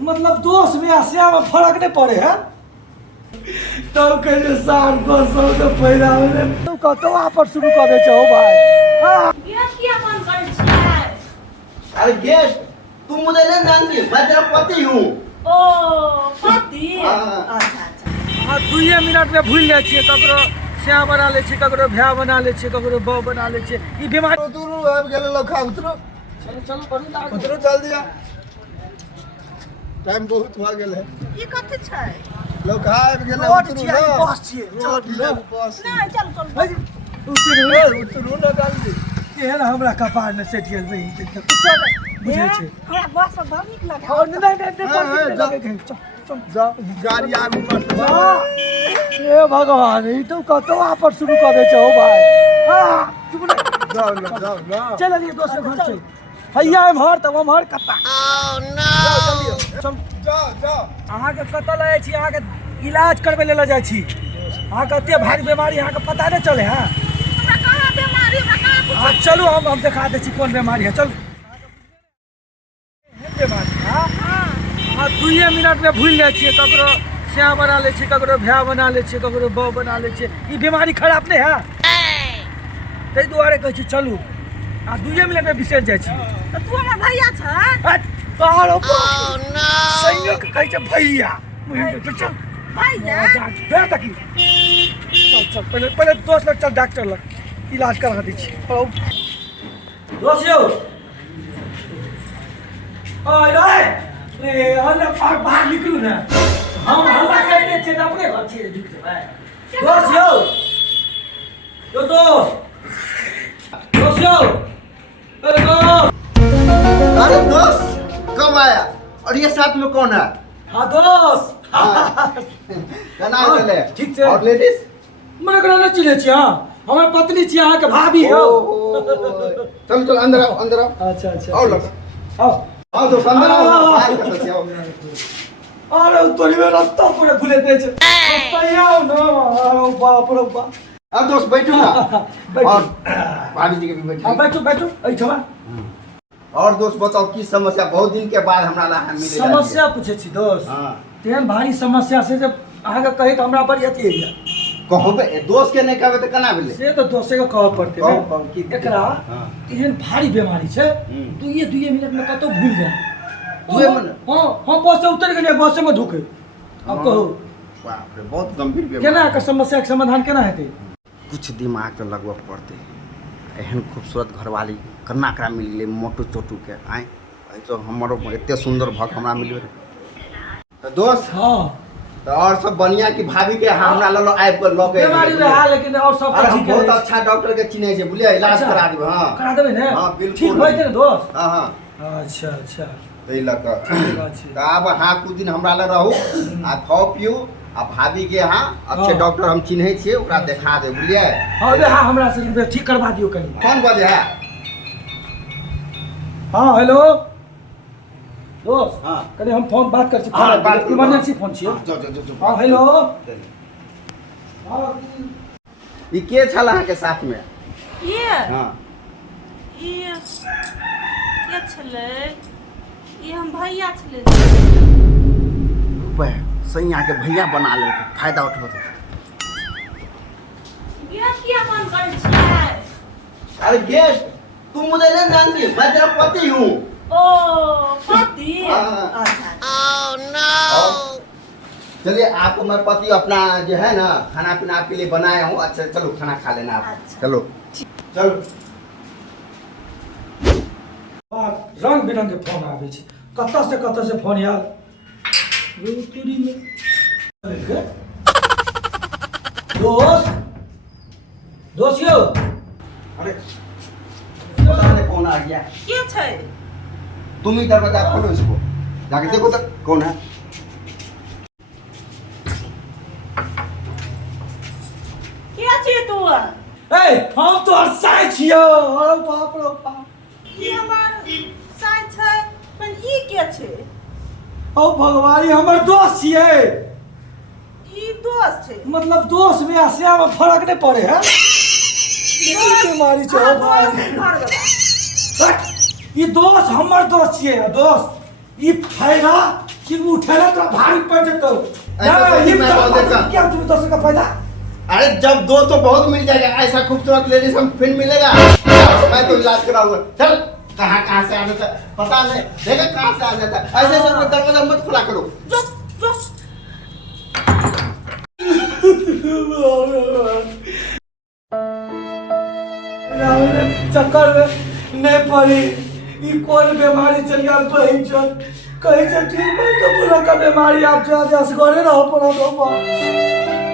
मतलब दोस्त में आसिया में फर्क नहीं पड़े है। तब कहे साल को सौ तो पैदा होने तू कतो वापस शुरू कर दे छो भाई। हां गेस्ट किया मन करे छै? अरे गेस्ट तुम मुझे नहीं जानती, मैं तेरा पति हूँ। ओ पति। हाँ। अच्छा हां 2 मिनट में भूल जाय छियै, ककरो स्या बना ले छियै, ककरो भैया बना ले छियै, ककरो बहू बना ले छियै। ई बीमारी उतरो आबि गेल लखा उतरो। चलो चलो बड़ी लाग उतरो चल दिया। टाइम बहुत भ गेल है। ई कथि छै? लोग आबि गेल रोड उतरो छियै, ना। बस छियै। चल बस। नहीं चल चल। उतरो ना जल्दी। केहन हमरा कपार में सेट गेल बहिन के कुछ बुझै छै। हमरा बस पर बड़ नीक लगे। और नहीं चल जा गाड़ी आगू पर हे भगवान ई तो कतो वापस शुरू कर दे छो भाई। हां चुप नहीं जाओ ना। चल अभी दोस्त के घर चल। भैया हम हर तब हम हर कत्ता। Oh no. चल जाओ। अहाँ के कतऽ लगे छी, अहाँ के इलाज करबे ले ल जाय छी। अहाँ के एते भारी बीमारी अहाँ के पता नहीं चले है। हमरा कहाँ बीमारी हमरा हां चलो हम दिखा दे छी कोन बीमारी है। चल बीमारी हां हां 2 मिनट में भूल जाय छियै, ककरो स्या बना ले छियै, ककरो भैया बना ले छियै, ककरो बहू बना ले छियै। ई बीमारी खराब नहीं है। ताहि दुआरे कहै छी चलू। आ 2 मिनट में बिसरि जाइ छी। तो तू हमर भैया छै? ओह नो सही के कहै छै भैया। चल चल भैया बेटा तकी चल पहले दोस्त लग चल, डॉक्टर लग इलाज करा दी छी। दोस्त यौ ओए रे ए अल्लाह पाक बाहर निकलू ना। हम हल्ला करते छियै त अपने घर छियै झुक जेबै। दोस्त यौ दोस्त यौ ए दोस्त। अरे दोस्त कब आया और ये साथ में कौन है? हाँ दोस्त केना गेले? ठीक छै। और लेडीज मने करा न चिन्है छी। हां हमर पत्नी छी, अहाँ के भाभी हो। चल अंदर आओ। अच्छा अच्छा आओ लोग आओ आओ तो अंदर आओ। बाहर कत से आओ। अरे तोरी में रास्ता पूरे भूले दे छै। पत्तियां न अरे बाप रे बाप। अब दोस्त बैठो ना। बैठो। और भाभी जी के भी हां बैठो। बैठो ए छवा। और दोस्त बताओ की समस्या? बहुत दिन के बाद हमरा ला मिले। समस्या पूछे छी दोस्त। हां तेहन भारी समस्या से जब अहाँ के कहे त हमरा बड़ी अथी है। कहबे दोस्त के नहीं कहबे त केना भेले? से तो दोस्ते के कहब पड़ते कहू, ने। कहू, की एकरा हां एहन भारी बीमारी छै। 2 मिनट में कतो भूल जाए। 2 मिनट? हां हम बस से उतर गेलिए, बस में ढुके। अब कहो बाप रे बहुत गंभीर बीमारी। केना एकर समस्या के समाधान केना हेतै? कुछ दिमाग के लगबऽ पड़ते। एहन खूबसूरत घरवाली कन्ना करा मिल गेलै मोटू चोटू के। आए तो हमरो एते सुंदर भक हमरा मिल तो दोस्त। हां तो और सब बढ़िया की भाभी के हमरा ललो आइब के लगे बीमारी रहा लेकिन और सब अरे हम ठीक बहुत है। अच्छा डॉक्टर के चिन्है छै बुझलिए, इलाज अच्छा। करा देबै। हां करा देबै ने? हां बिल्कुल ठीक होय छै ने दोस्त? हां हां अच्छा अच्छा तै लक ठीक बात छै। तो आब हां कुछ दिन हमरा ल रहू आ खाओ पियो आ भाभी के हां अच्छे हाँ। डॉक्टर हम चिन्है छियै, ओकरा देखा दे बुझलिए। हां बे हां हमरा से ठीक करवा दियो कनी। कौन बजे है? हां हेलो दोस्त। हां कनी हम फोन बात कर छी। हाँ, बात करू। इमरजेंसी फोन छियै। जो हां हेलो हां ई के छल अहाँ के साथ में? ये हां ये के छले? ये हम भैया छले। रुपए सैया के भैया बना ले, फायदा उठबो। गेस्ट किया मन करे छै? अरे गेस्ट तुम मुझे नहीं जानती, मैं तेरा पति हूँ। ओ पति। हाँ। अच्छा ओह नो। चलिए आपको मैं पति अपना जो है ना खाना पीना आपके लिए बनाया हूँ। अच्छा चलो खाना खा लेना आप। अच्छा। चलो चलो। रंग बिरंग के फोन आवे छै, कत से फोन यार रोतुरी में। दोस्त यौ अरे पता नहीं कौन आ गया। के छै? तुम ही दरवाजा खोलो इसको, जाके देखो तो कौन है। के छै तू? ए हम तो हरसाय छियो। अरे बाप रे बाप। ई हमर साइ छै, पर ई के छै? ओ भगवान हमर दोस्त छियै। ई दोस्त छै? मतलब दोस्त में आसिया में फर्क नहीं पड़े है। दोस्त बीमारी छै अहाँ ओ दोस्त भाई। घर गेला। ई दोस्त हमर दोस्त छियै। दोस्त ई फायदा कि उठेला तो भारी पड़ जतो ऐसा तो मैं बहुत देखा। क्या तुम 10 का फायदा? अरे जब दो तो बहुत मिल जाएगा, ऐसा खूबसूरत लेडीज हम फिर मिलेगा। मैं तो इलाज कराऊंगा। चल कहाँ से आ जाता है पता नहीं, देखा कहाँ से आ जाता है। ऐसे ऐसे दरवाजा मत खुला करो। चक्कर में नहीं पड़ी, ई कौन बीमारी चल गया बहन चल कहीं से ठीक नहीं तो पूरा का बीमारी आप जा असगरे रहो पड़ा तो